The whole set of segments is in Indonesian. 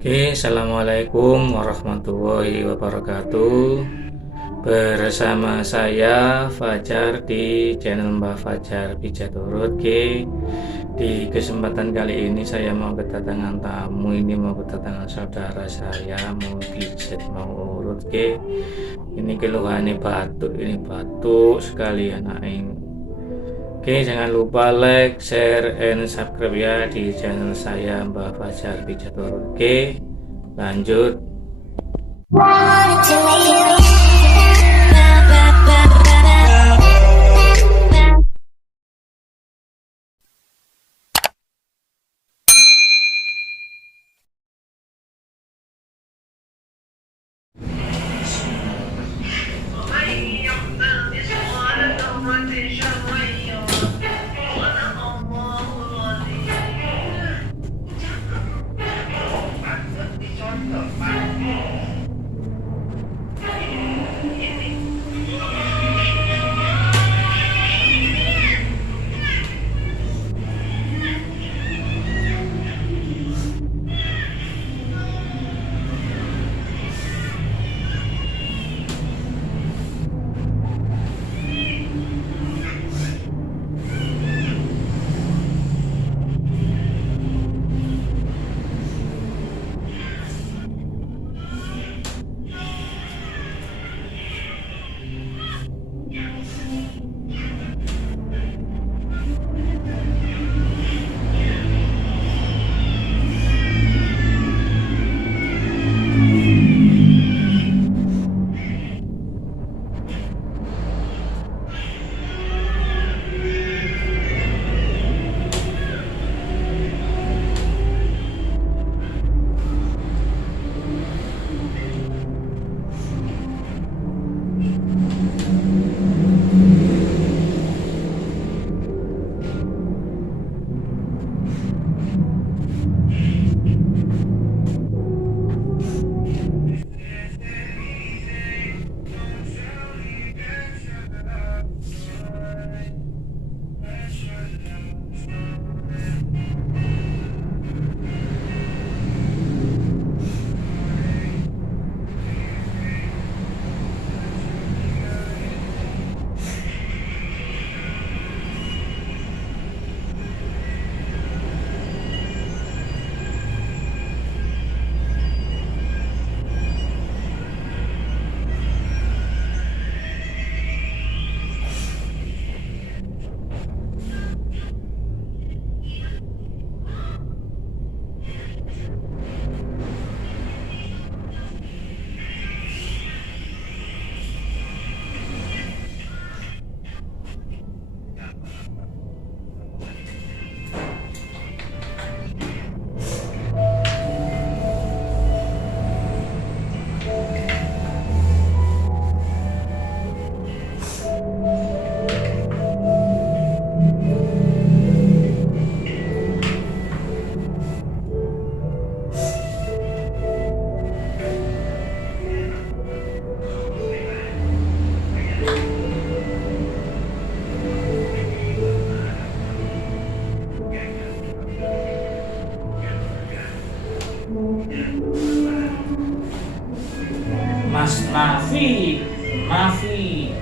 Oke, assalamualaikum warahmatullahi wabarakatuh. Bersama saya Fajar di channel Mbah Fajar Pijat Urut. Oke, di kesempatan kali ini saya mau kedatangan tamu. Ini mau kedatangan saudara saya, mau pijat, mau urut. Oke, ini keluhannya batuk, ini batuk sekali anak ini. Oke, jangan lupa like, share, and subscribe ya di channel saya Mbah Fajar Pijat Urut. Oke, lanjut. Mas Nafi, Nafi,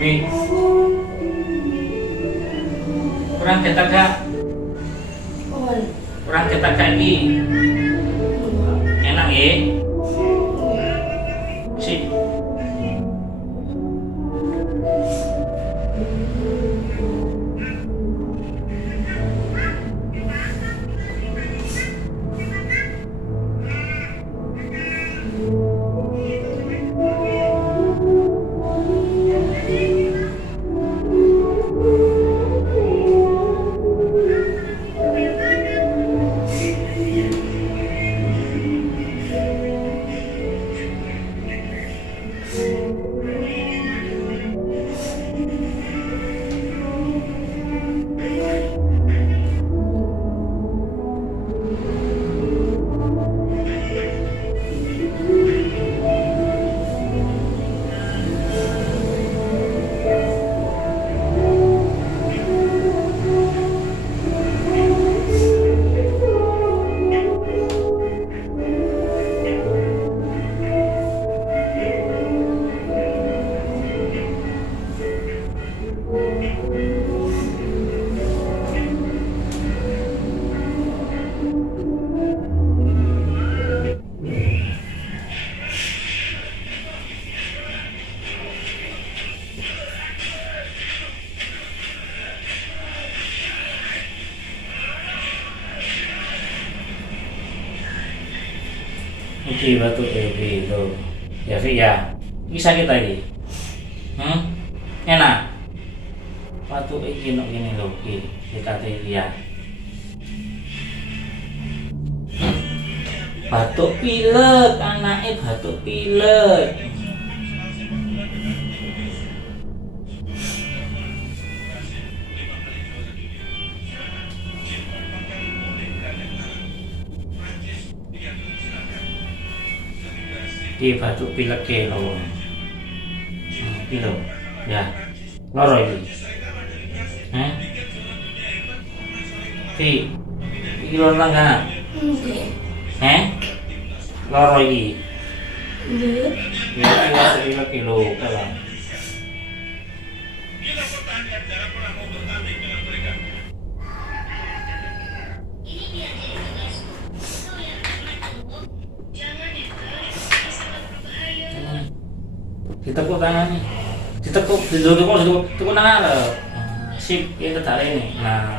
B, kurang kita kak, kurang kita kaki, enak ya, sih. Iki batu iki lo. Ya Vi ya. Iki sakit lagi. Enak. Batu iki no gini lo. Iki dikate iki ya. Batuk pilek, anaknya batuk pilek. Di batuk pilek ke lo, pilek, ya, loro ini, Di loro tangga, loro ini, ya, pilek ke lo, kalah. Ditekuk tangannya, ditekuk tangan lo, sip itu tarik ini, nah.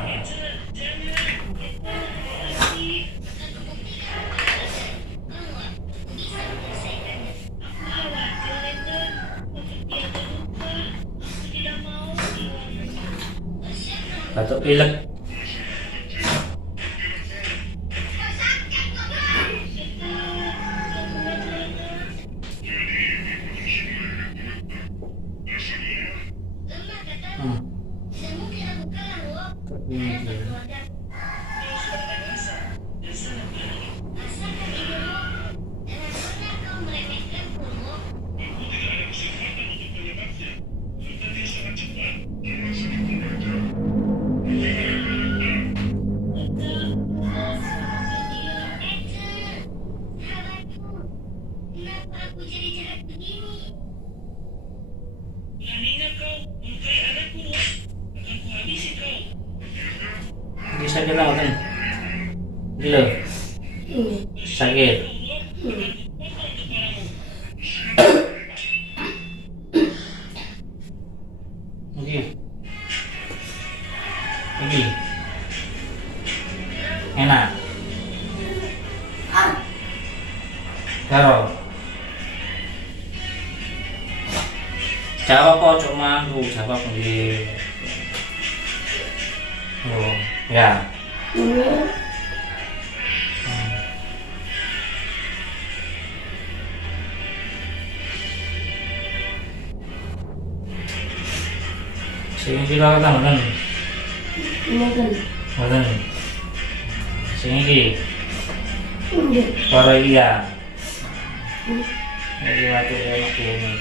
Batuk pilek. Sakit apa kan? Gila. Sakit. Oke. Enak. Karo. Jawab kok cuma lu jawab nggih. Oh, ya. Sing kira kata mboten. Mboten. Sing iki. Para iya. Iki waktu enak ini.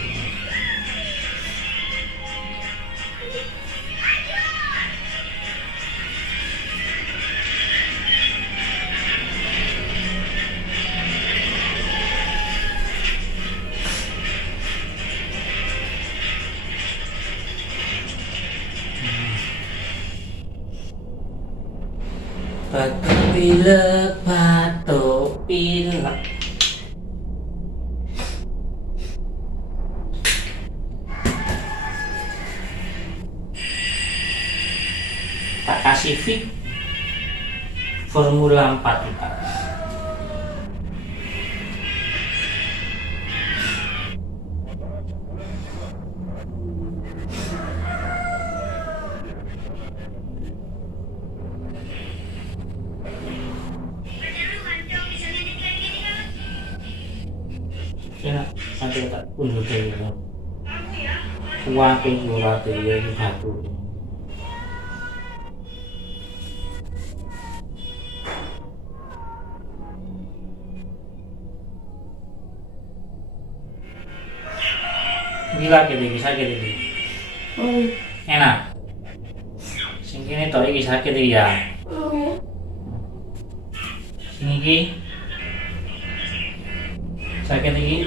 Batuk pilek, batuk pilek. Tak kasih fit Formula 4 Pak. Enak, nanti tak undur dulu. Kuat itu ya batu. Gila gitu, sakit ini. Enak. Sing kene tok iki sakit iki ya. Sing iki sakit iki.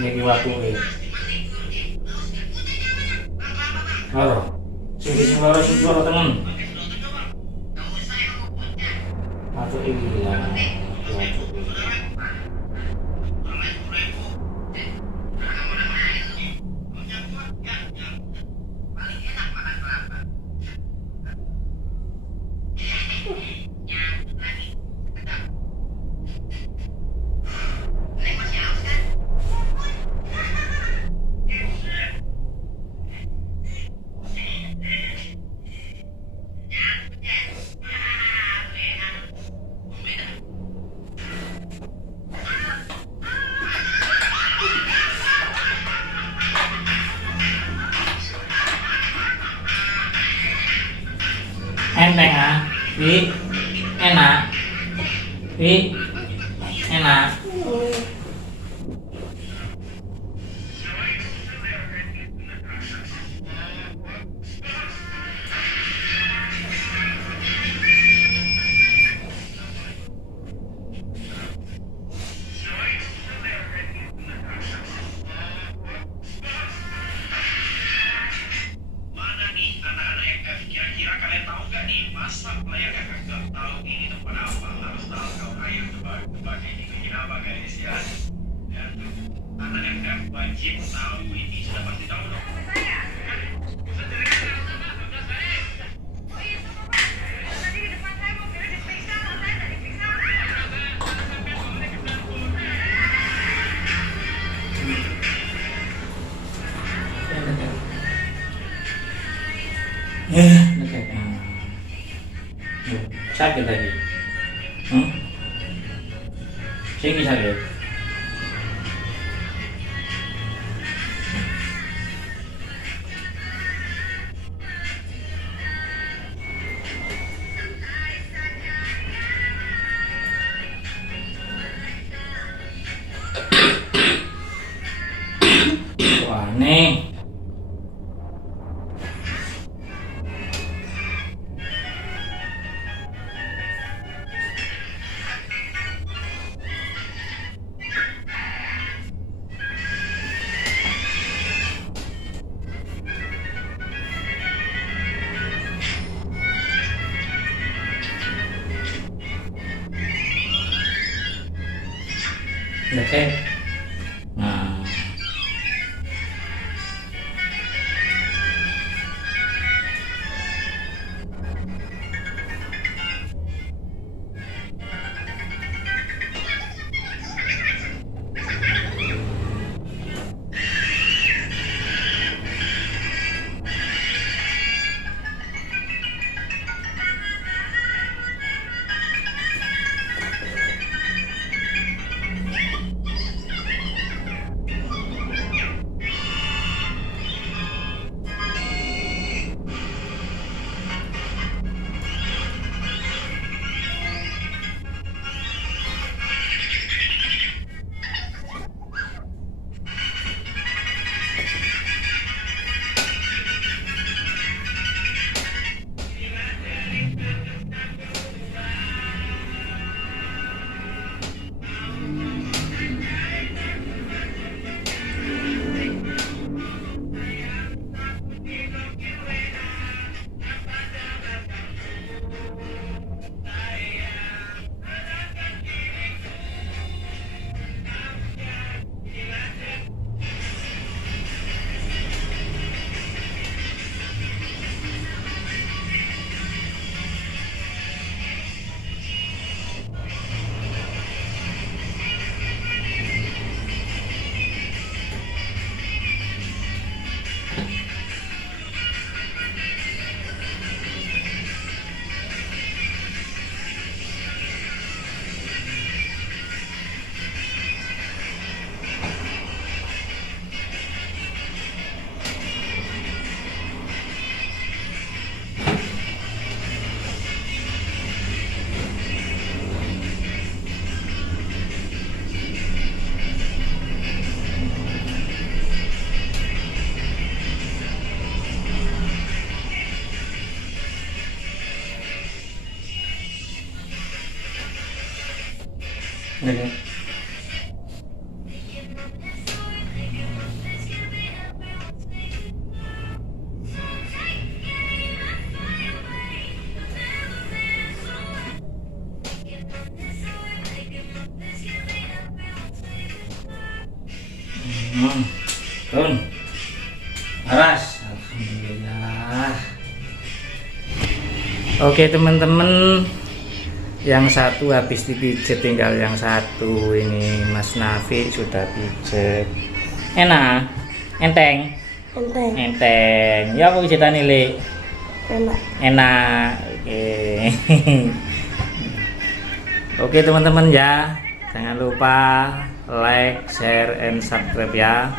niki watuke. Loro. Sing loro sing loro temen. Watuke ilang. Watuke. Enteng ah, Wi, enak, Wi, enak. Kira-kira kalian tahu nggak nih masa player yang nggak tahu ini tempat apa harus tahu kau ayo tebak ini bikin apa guys ya tuh anak yang wajib tahu ini sudah pasti tahu dong. Sakit lagi. Sini sakit. Wah, nih. Oke. Nah. Oke. turun. Aras. Alhamdulillah. Oke teman-teman, yang satu habis dipijet, tinggal yang satu ini. Mas Nafi sudah pijet. Enak, enteng, enteng. Ya aku pijetan ini, enak. Oke. Oke teman-teman ya, jangan lupa like, share, and subscribe ya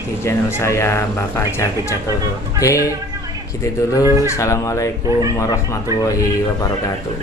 di channel saya Mbah Fajar Pijat Turut. Oke, gitu dulu. Assalamualaikum warahmatullahi wabarakatuh.